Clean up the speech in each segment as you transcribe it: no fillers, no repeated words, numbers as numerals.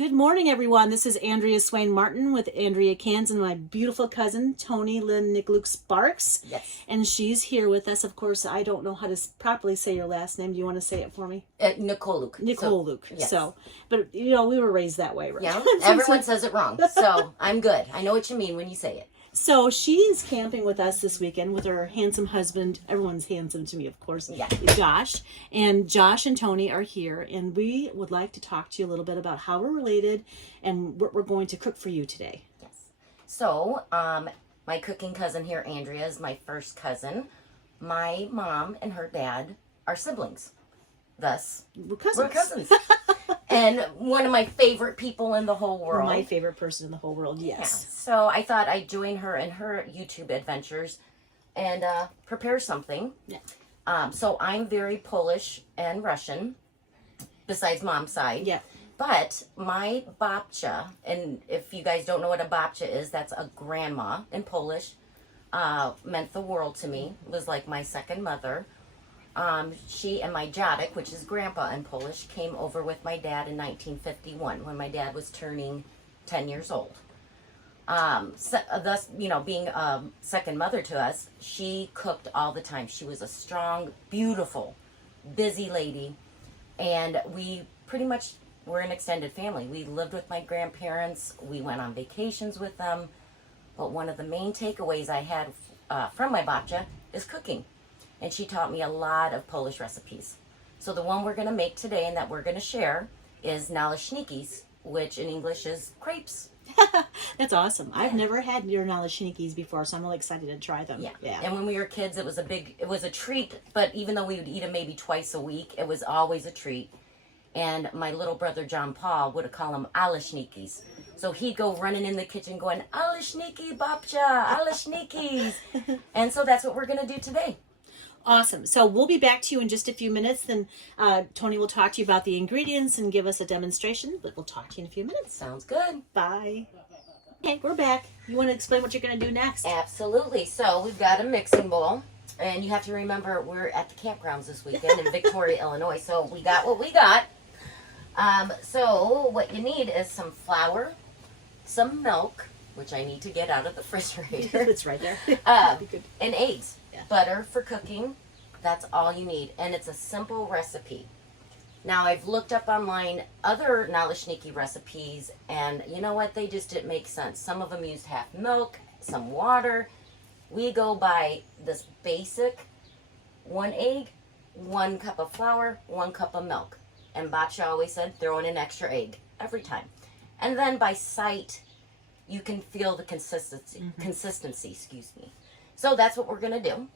Good morning, everyone. This is Andrea Swain Martin with Andrea Cans and my beautiful cousin, Toni Nykoluk Sparks. Yes. And she's here with us. Of course, I don't know how to properly say your last name. Do you want to say it for me? Nykoluk. Nykoluk. So, yes. So, but you know, we were raised that way, right? Yeah, everyone says it wrong. So I'm good. I know what you mean when you say it. So she's camping with us this weekend with her handsome husband. Everyone's handsome to me, of course. Yeah. Josh. And Josh and Toni are here. And we would like to talk to you a little bit about how we're related and what we're going to cook for you today. Yes. So, my cooking cousin here, Andrea, is my first cousin. My mom and her dad are siblings. Thus, We're cousins. we're cousins. And one of my favorite people in the whole world. My favorite person in the whole world, yes. Yeah. So I thought I'd join her in her YouTube adventures and prepare something. Yeah. So I'm very Polish and Russian, besides mom's side. Yeah. But my babcia, and if you guys don't know what a babcia is, that's a grandma in Polish, meant the world to me. It was like my second mother. She and my dziadek, which is grandpa in Polish, came over with my dad in 1951 when my dad was turning 10 years old. Thus, you know, being second mother to us, she cooked all the time. She was a strong, beautiful, busy lady, and we pretty much were an extended family. We lived with my grandparents. We went on vacations with them. But one of the main takeaways I had from my babcia is cooking. And she taught me a lot of Polish recipes. So the one we're going to make today and that we're going to share is Nalisnikis, which in English is crepes. That's awesome. I've never had your Nalisnikis before, so I'm really excited to try them. Yeah. And when we were kids, it was a treat, but even though we would eat them maybe twice a week, it was always a treat. And my little brother John Paul would call them Nalisnikis. So he'd go running in the kitchen going, Nalisniki babcia, Nalisnikis. And so that's what we're going to do today. Awesome. So we'll be back to you in just a few minutes. Then Toni will talk to you about the ingredients and give us a demonstration, but we'll talk to you in a few minutes. Sounds good. Bye. Okay, we're back. You want to explain what you're going to do next? Absolutely. So we've got a mixing bowl, and you have to remember we're at the campgrounds this weekend in Victoria, Illinois. So we got what we got. So what you need is some flour, some milk, which I need to get out of the refrigerator. It's right there. And eggs. Yeah. Butter for cooking. That's all you need. And it's a simple recipe. Now, I've looked up online other Nalisniki recipes, and you know what? They just didn't make sense. Some of them used half milk, some water. We go by this basic 1 egg, 1 cup of flour, 1 cup of milk. And Babcia always said, throw in an extra egg every time. And then by sight, you can feel the consistency, excuse me. So that's what we're going to do.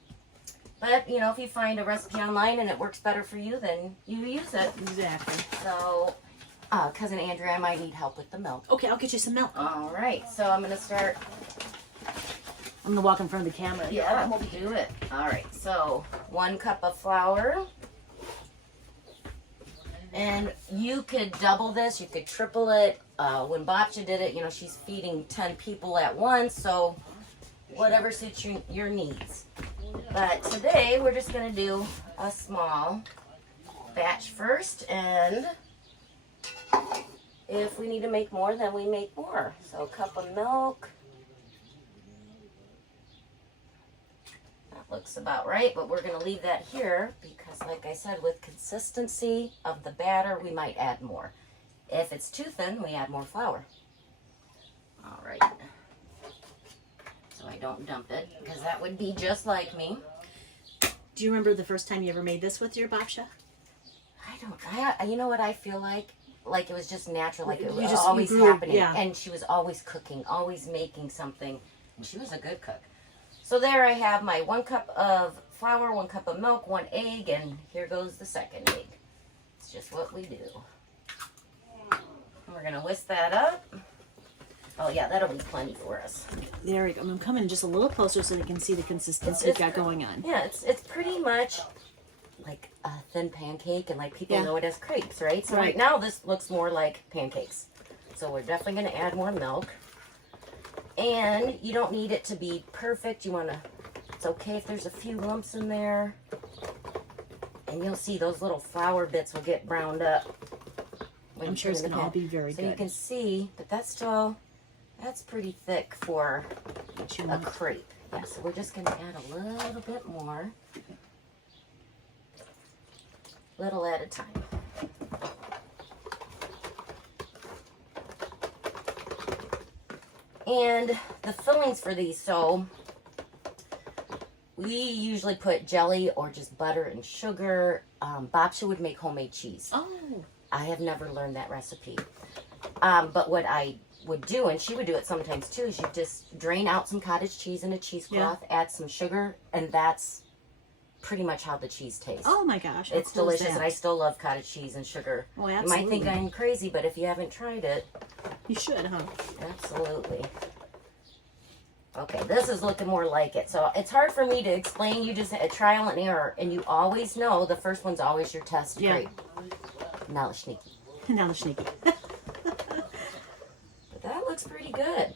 But, you know, if you find a recipe online and it works better for you, then you use it. Exactly. So, Cousin Andrea, I might need help with the milk. Okay, I'll get you some milk. All right. So I'm going to start. I'm going to walk in front of the camera. Yeah, we'll do it. All right. So 1 cup of flour. And you could double this. You could triple it. When Babcia did it, you know, she's feeding 10 people at once. So whatever suits your needs. But today we're just going to do a small batch first, and if we need to make more, then we make more. So a cup of milk. That looks about right, but we're going to leave that here because, like I said, with consistency of the batter, we might add more. If it's too thin, we add more flour. All right. So I don't dump it, because that would be just like me. Do you remember the first time you ever made this with your babcia? You know what I feel like? Like it was just natural, like it was you always grew, happening. yeah. And she was always cooking, always making something. And she was a good cook. So there I have my 1 cup of flour, 1 cup of milk, 1 egg, and here goes the second egg. It's just what we do. And we're going to whisk that up. Oh, yeah, that'll be plenty for us. There we go. I'm coming just a little closer so they can see the consistency we've got going on. Yeah, it's pretty much like a thin pancake, and like people know it as crepes, right? So right now this looks more like pancakes. So we're definitely going to add more milk. And you don't need it to be perfect. It's okay if there's a few lumps in there. And you'll see those little flour bits will get browned up. when I'm you sure put it's it in the going to all pan. be very So good. you can see, but that's pretty thick for What you a want. crepe. Yeah, so we're just going to add a little bit more. Little at a time. And the fillings for these, so we usually put jelly or just butter and sugar. Babcia would make homemade cheese. Oh. I have never learned that recipe. But what I would do, and she would do it sometimes too, is you just drain out some cottage cheese in a cheesecloth, add some sugar, and that's pretty much how the cheese tastes. Oh my gosh. How It's cool is delicious, that? and I still love cottage cheese and sugar. Oh, You absolutely. might think I'm crazy, but if you haven't tried it, You should, huh? absolutely. Okay, this is looking more like it. So it's hard for me to explain. You just a trial and error, and you always know the first one's always your test. Yeah. Great. Nalisnikis. Nalisnikis. But that looks pretty good.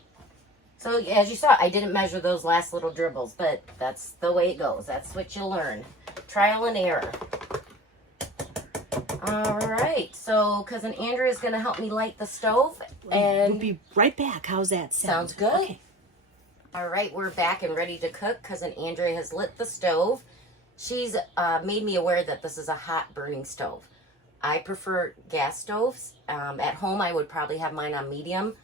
So as you saw, I didn't measure those last little dribbles, but that's the way it goes. That's what you'll learn. Trial and error. All right. So Cousin Andrea is going to help me light the stove. And We'll be right back. How's that sound? sounds good. Okay. All right, we're back and ready to cook. Cousin Andrea has lit the stove. She's made me aware that this is a hot burning stove. I prefer gas stoves. At home, I would probably have mine on medium.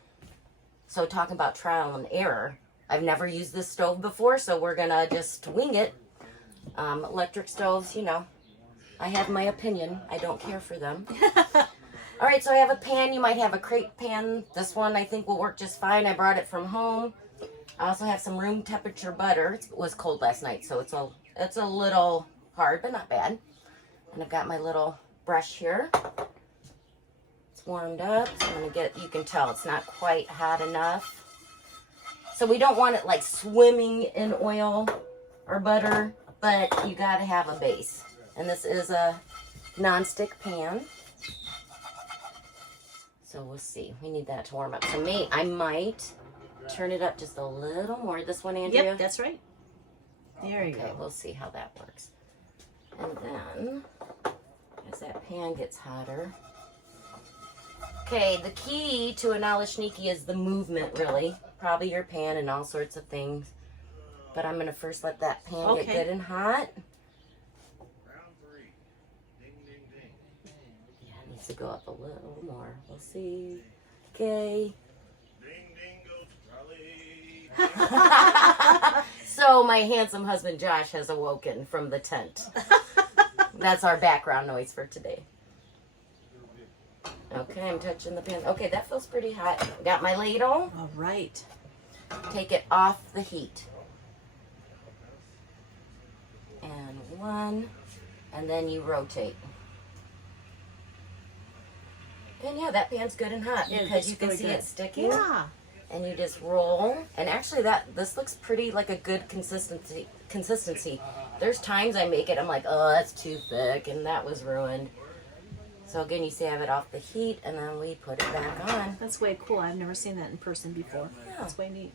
So talking about trial and error, I've never used this stove before, so we're gonna just wing it. Electric stoves, you know, I have my opinion. I don't care for them. All right, so I have a pan. You might have a crepe pan. This one I think will work just fine. I brought it from home. I also have some room temperature butter. It was cold last night, so it's a little hard, but not bad. And I've got my little brush here. It's warmed up. So I'm gonna get, you can tell it's not quite hot enough. So we don't want it like swimming in oil or butter, but you gotta have a base. And this is a non-stick pan. So we'll see. We need that to warm up. So I might turn it up just a little more. This one, Andrea? Yep, that's right. There you Okay, go. we'll see how that works. And then, as that pan gets hotter. Okay, the key to a Nalisniki is the movement, really. Probably your pan and all sorts of things. But I'm going to first let that pan get good and hot. Yeah, it needs to go up a little more. We'll see. Okay. So my handsome husband Josh has awoken from the tent. That's our background noise for today. Okay, I'm touching the pan. Okay, that feels pretty hot. Got my ladle. All right. Take it off the heat. And one. And then you rotate. And yeah, that pan's good and hot because you can see it sticking. Yeah. And you just roll. And actually this looks pretty like a good consistency. There's times I make it, I'm like, oh, that's too thick, and that was ruined. So again, you see I have it off the heat, and then we put it back on. That's way cool. I've never seen that in person before. Yeah. That's way neat.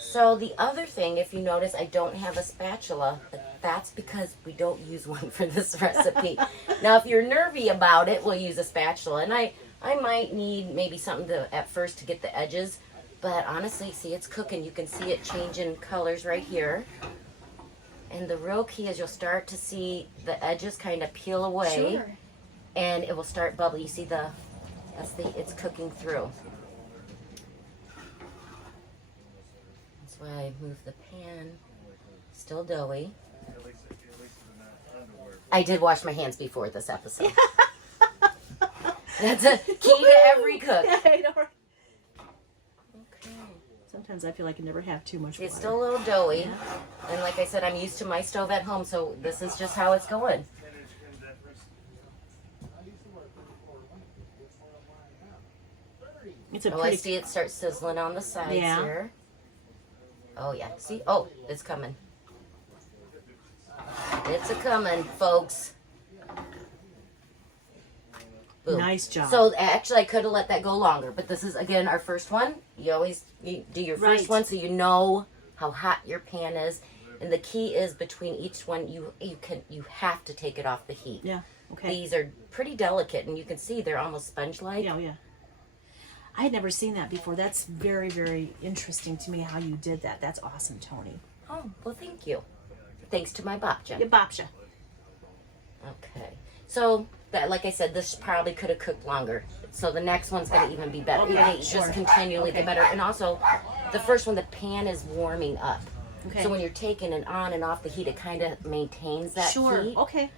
So the other thing, if you notice, I don't have a spatula, but that's because we don't use one for this recipe. Now, if you're nervy about it, we'll use a spatula. And I might need maybe something to at first to get the edges. But honestly, see, it's cooking. You can see it changing colors right here. And the real key is you'll start to see the edges kind of peel away. Sure. And it will start bubbling. You see it's cooking through. That's why I move the pan. Still doughy. I did wash my hands before this episode. That's a key to every cook. Yeah, I know. Okay. Sometimes I feel like I never have too much water. It's still a little doughy. And like I said, I'm used to my stove at home, so this is just how it's going. It's a Oh, I pretty... see it start sizzling on the sides Yeah. here. Oh, yeah. See? Oh, it's coming. It's a-coming, folks. Boom. Nice job. So, actually, I could have let that go longer, but this is, again, our first one. You always do your first one so you know how hot your pan is. And the key is between each one, you have to take it off the heat. Yeah. Okay. These are pretty delicate, and you can see they're almost sponge-like. Yeah, yeah. I had never seen that before. That's very, very interesting to me how you did that. That's awesome, Toni. Oh, well, thank you. Thanks to my Babcia. Yeah, Babcia. Okay. So, that, like I said, this probably could have cooked longer. So the next one's going to even be better. Okay, They sure. just continually get better. And also, the first one, the pan is warming up. Okay. So when you're taking it on and off the heat, it kind of maintains that Sure. heat. Okay.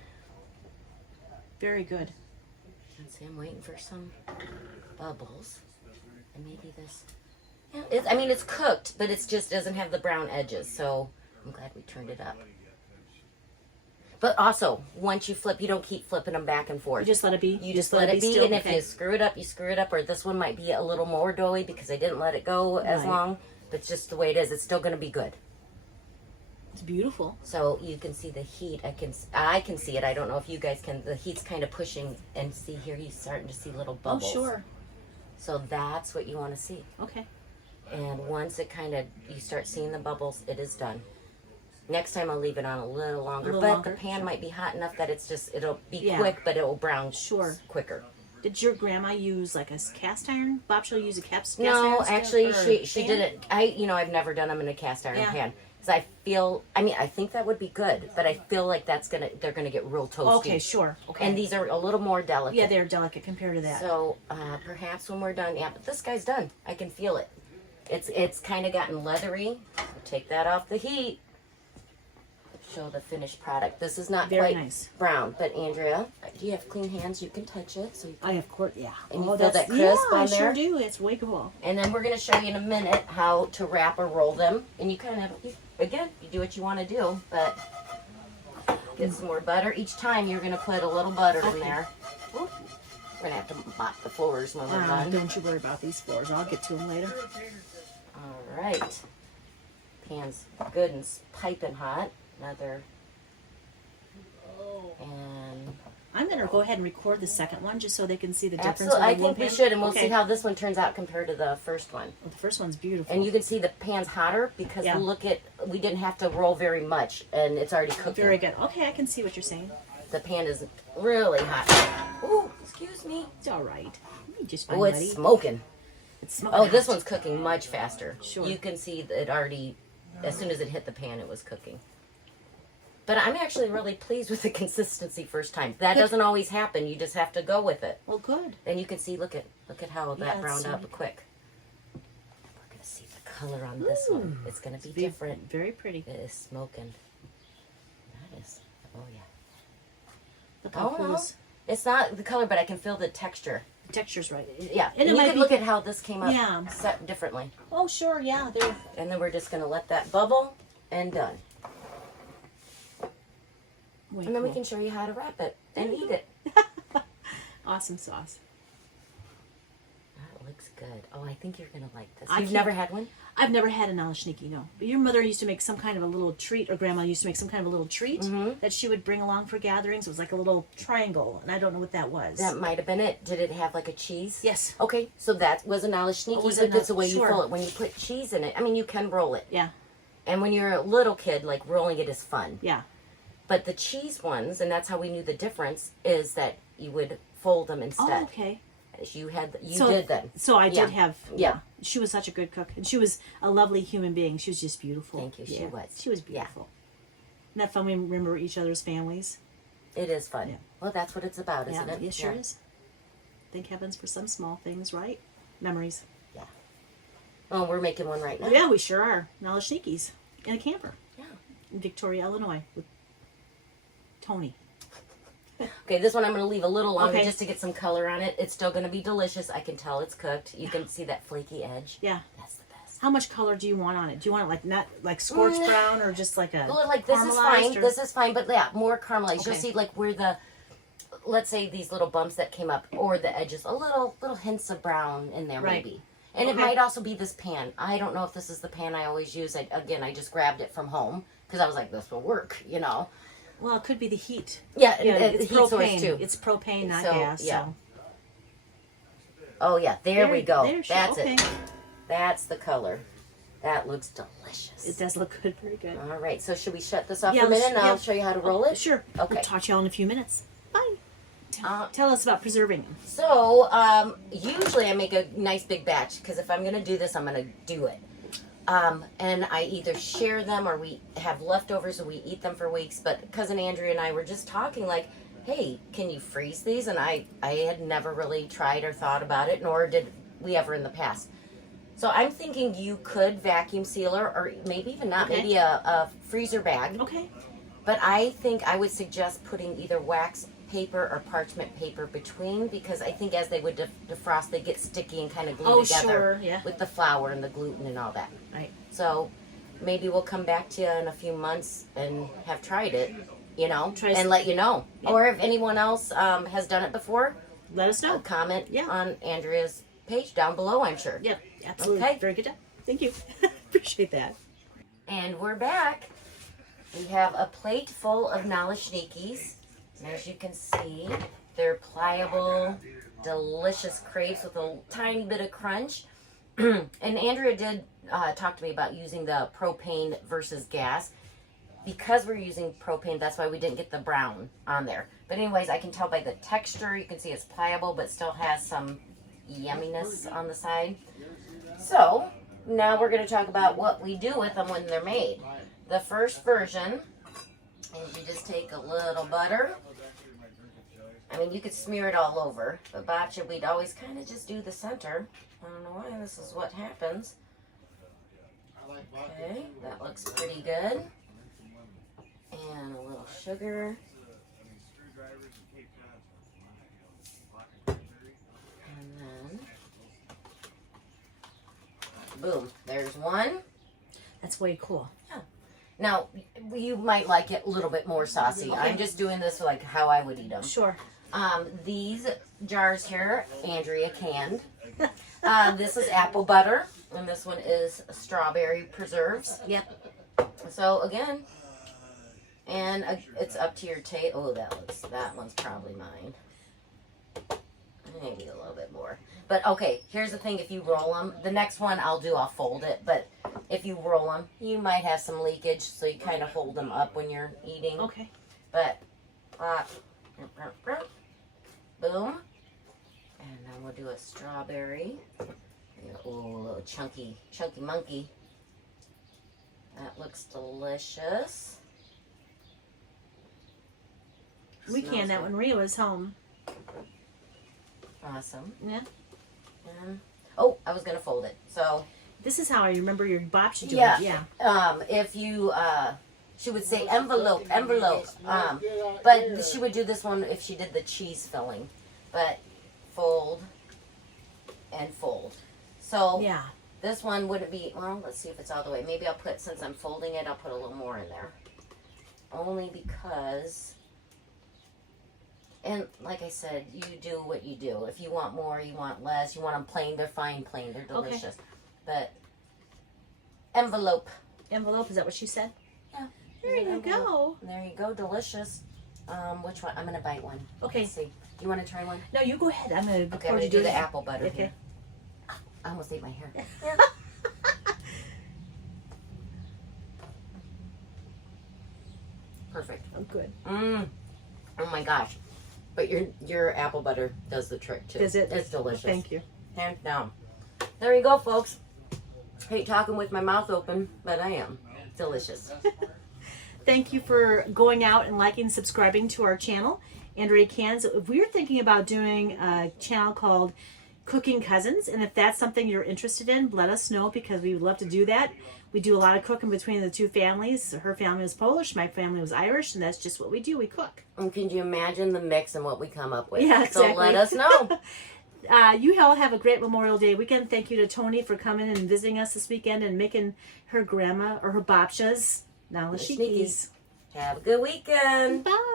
Very good. Let's see, I'm waiting for some bubbles. And maybe this. Yeah, I mean, it's cooked, but it just doesn't have the brown edges. So I'm glad we turned it up. But also, once you flip, you don't keep flipping them back and forth. You just let it be. You just let it be, still. and if Okay. you screw it up, you screw it up. Or this one might be a little more doughy because I didn't let it go as Right. long. But it's just the way it is. It's still going to be good. It's beautiful. So you can see the heat. I can see it. I don't know if you guys can. The heat's kind of pushing, and see here, you're starting to see little bubbles. Oh, sure. So that's what you want to see. Okay. And once it kind of, you start seeing the bubbles, it is done. Next time I'll leave it on a little longer, but the pan might be hot enough that it'll be quick, but it will brown quicker. Did your grandma use like a cast iron? Babcia use a cast iron? No, still, actually, or she pan? didn't. I've never done them in a cast iron pan. Because I think that would be good, but I feel like they're gonna get real toasty. Okay, sure. Okay. And these are a little more delicate. Yeah, they're delicate compared to that. So perhaps when we're done, but this guy's done. I can feel it. It's kind of gotten leathery. Take that off the heat. Show the finished product. This is not Very quite nice. brown, but Andrea, do you have clean hands? You can touch it. So I have court, yeah. And you feel that crisp on I there? sure do. It's way cool. And then we're going to show you in a minute how to wrap or roll them. And you kind of, you do what you want to do, but get some more butter. Each time you're going to put a little butter in there. We're going to have to mop the floors when we're done. Don't you worry about these floors. I'll get to them later. All right. Pan's good and piping hot. Another. And I'm going to go ahead and record the second one just so they can see the difference. absolutely, I of the think we pan. should, and we'll Okay. see how this one turns out compared to the first one. Well, the first one's beautiful. And you can see the pan's hotter because Yeah. we didn't have to roll very much, and it's already cooking. Very good. Okay, I can see what you're saying. The pan is really hot. Oh, excuse me. It's all right. You just fine, Oh, it's buddy. smoking. It's smoking. Oh, this hot. one's cooking much faster. Sure. You can see that it already, as soon as it hit the pan, it was cooking. But I'm actually really pleased with the consistency first time. That doesn't always happen. You just have to go with it. Well, good. And you can see, look at how that it's browned really up quick. We're going to see the color on this one. It's going to be different. Very pretty. It is smoking. That is, oh yeah. Look how cool no. this- It's not the color, but I can feel the texture. the texture's right. Yeah, And it you might can be- look at how this came up Yeah. set differently. Oh, sure. Yeah. They're And then we're just going to let that bubble and done. way And then we cool. can show you how to wrap it and eat it. Awesome sauce. That looks good. Oh, I think you're going to like this. I You've can't- never had one? I've never had a Nalisniki, no. But your mother used to make some kind of a little treat, or grandma used to make some kind of a little treat that she would bring along for gatherings. It was like a little triangle, and I don't know what that was. That might have been it. Did it have like a cheese? Yes. Okay, so that was a Nalisniki, was but it that's the not? way Sure. you roll it. When you put cheese in it, I mean, you can roll it. Yeah. And when you're a little kid, like rolling it is fun. Yeah. But the cheese ones, and that's how we knew the difference, is that you would fold them instead. Oh, okay. You did then. So I Yeah. did have. Yeah. She was such a good cook, and she was a lovely human being. She was just beautiful. Thank you, she Yeah. was. She was Yeah. beautiful. Isn't that fun? We remember each other's families. It is fun. Yeah. Well, that's what it's about, isn't Yeah, it? it sure is. Thank heavens for some small things, right? Memories. Yeah. Oh, we're making one right now. Yeah, we sure are. Nalisnikis in a camper Yeah. in Victoria, Illinois, with Toni. Okay, this one I'm going to leave a little longer Okay. just to get some color on it. It's still going to be delicious. I can tell it's cooked. You can see that flaky edge. Yeah. That's the best. How much color do you want on it? Do you want it like not like scorched brown or just like a Well, like this is caramelized fine. or- This is fine, but yeah, more caramelized. You'll Okay. see like where let's say these little bumps that came up, or the edges, a little hints of brown in there Right. maybe. And it Okay. might also be this pan. I don't know if this is the pan I always use. I just grabbed it from home because I was like, this will work, you know. Well, it could be the heat. Yeah, Yeah, and it's the heat source propane. too. It's propane, not So, gas. yeah. So. Oh yeah, there we go. There, sure, That's okay. it. That's the color. That looks delicious. It does look good, very good. All right, so should we shut this off Yeah, for a minute let's- and I'll yeah. show you how to roll it? Sure. Okay. We'll talk to y'all in a few minutes. Bye. Tell us about preserving them. So, usually I make a nice big batch because if I'm going to do this, I'm going to do it. And I either share them or we have leftovers and we eat them for weeks. But Cousin Andrea and I were just talking like, hey, can you freeze these? And I had never really tried or thought about it, nor did we ever in the past. So I'm thinking you could vacuum sealer or maybe even not, maybe a freezer bag. Okay. But I think I would suggest putting either wax paper or parchment paper between because I think as they would defrost, they get sticky and kind of glue together with the flour and the gluten and all that. Right. So maybe we'll come back to you in a few months and have tried it, you know, and let you know. Yeah. Or if anyone else has done it before, let us know. Comment on Andrea's page down below, I'm sure. Yeah, absolutely. Okay. Very good job. Thank you. Appreciate that. And we're back. We have a plate full of Nalisnikis. And as you can see, they're pliable, delicious crepes with a tiny bit of crunch. And Andrea did talk to me about using the propane versus gas. Because we're using propane, that's why we didn't get the brown on there. But anyways, I can tell by the texture, you can see it's pliable, but still has some yumminess on the side. So, now we're going to talk about what we do with them when they're made. The first version is you just take a little butter. I mean, you could smear it all over, but Babcia, we'd always kind of just do the center. I don't know why, this is what happens. Okay, that looks pretty good. And a little sugar. And then, boom, there's one. That's way cool. Yeah. Now, you might like it a little bit more saucy. Okay. I'm just doing this like how I would eat them. Sure. These jars here, Andrea canned. This is apple butter, and this one is strawberry preserves. Yep. So again, and it's up to your taste. Oh, that one's probably mine. Maybe a little bit more. But okay, here's the thing: if you roll them, the next one I'll fold it. But if you roll them, you might have some leakage, so you kind of hold them up when you're eating. Okay. But boom, and then we'll do a strawberry. Oh, a little chunky monkey. That looks delicious. We canned that when Ria was home. Awesome. Yeah. And, oh, I was gonna fold it. So this is how I remember your Babcia doing. Yeah. If you she would say envelope. But she would do this one if she did the cheese filling. But fold and fold. So yeah. This one would it be? Well, let's see if it's all the way. Maybe I'll put, since I'm folding it, I'll put a little more in there. Only because. And like I said, you do what you do. If you want more, you want less. You want them plain, they're fine plain. They're delicious. Okay. But envelope. Envelope, is that what she said? Yeah. There you go. There you go. Delicious. Which one? I'm going to bite one. Okay. Let's see. You want to try one? No, you go ahead. I'm going to do the apple butter okay. here. I almost ate my hair. Perfect. Oh, good. Oh my gosh. But your apple butter does the trick too. Does it? It's delicious. Thank you. Hands down. There you go, folks. Hate talking with my mouth open, but I am. Delicious. Thank you for going out and liking and subscribing to our channel, Andrea Cans. We're thinking about doing a channel called Cooking Cousins, and if that's something you're interested in, let us know because we would love to do that. We do a lot of cooking between the two families. Her family was Polish, my family was Irish, and that's just what we do. We cook. And can you imagine the mix and what we come up with? Yeah, exactly. So let us know. You all have a great Memorial Day weekend. Thank you to Toni for coming and visiting us this weekend and making her grandma or her Babcia's Nalisnikis. Have a good weekend. Bye.